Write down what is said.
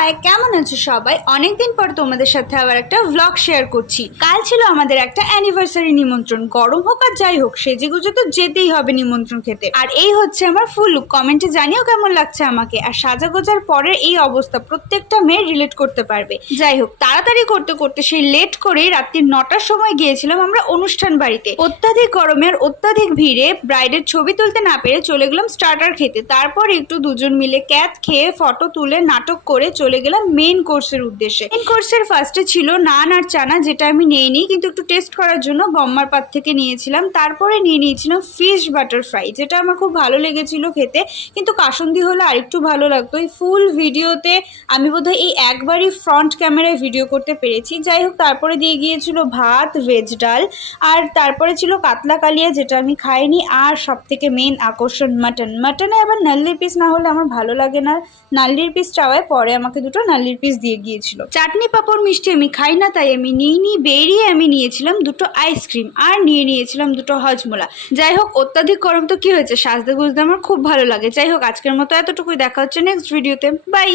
High, কেমন আছো সবাই? অনেকদিন পর তোমাদের সাথে আবার একটা ভ্লগ শেয়ার করছি। কাল ছিল আমাদের একটা অ্যানিভার্সারি নিমন্ত্রণ, গরম হোক আর যাই হোক সেজেগুজে তো যেতেই হবে নিমন্ত্রণ খেতে। আর এই হচ্ছে আমার ফুল লুক, কমেন্টে জানিও কেমন লাগছে আমাকে। আর সাজাগোজার পরের এই অবস্থা প্রত্যেকটা মেয়ে রিলেট করতে পারবে। যাই হোক, তাড়াতাড়ি করতে করতে সেই লেট করে রাত্রি 9টার সময় গিয়েছিলাম আমরা অনুষ্ঠান বাড়িতে। অত্যাধিক গরমে আর অত্যাধিক ভিড়ে ব্রাইডের ছবি তুলতে না পেরে চলে গেলাম স্টার্টার খেতে। তারপর একটু দুজন মিলে ক্যাথ খেয়ে ফটো তুলে নাটক করে চলে গেলাম মেইন কোর্সের উদ্দেশ্যে। মেইন কোর্সের ফার্স্টে ছিল নান আর চানা, যেটা আমি নিইনি, কিন্তু একটু টেস্ট করার জন্য বম্মার পাত থেকে নিয়েছিলাম। তারপরে নিয়ে নিয়েছিলাম ফিশ বাটার ফ্রাই, যেটা আমার খুব ভালো লেগেছিল খেতে, কিন্তু কাসুন্দি হলে আরেকটু ভালো লাগতো। এই ফুল ভিডিওতে আমি বোধহয় এই একবারই ফ্রন্ট ক্যামেরায় ভিডিও করতে পেরেছি। যাই হোক, তারপরে দিয়ে গিয়েছিল ভাত, ভেজ ডাল, আর তারপরে ছিল কাতলা কালিয়া, যেটা আমি খাইনি। আর সব থেকে মেন আকর্ষণ মাটনে আবার নাল্লির পিস না হলে আমার ভালো লাগে না। নাল্লির পিস চাওয়ায় পরে আমাকে দুটো নাল্লির পিস দিয়ে গিয়েছিল। চাটনি পাঁপড় মিষ্টি আমি খাই না, তাই আমি নিইনি। বেরিয়ে আমি নিয়েছিলাম দুটো আইসক্রিম আর নিয়েছিলাম দুটো হজমোলা। যাই হোক, অত্যাধিক গরম তো কি হয়েছে, সাজতে গুজতে আমার খুব ভালো লাগে। যাই হোক, আজকের মতো এতটুকুই। দেখা হচ্ছে নেক্সট ভিডিওতে। বাই।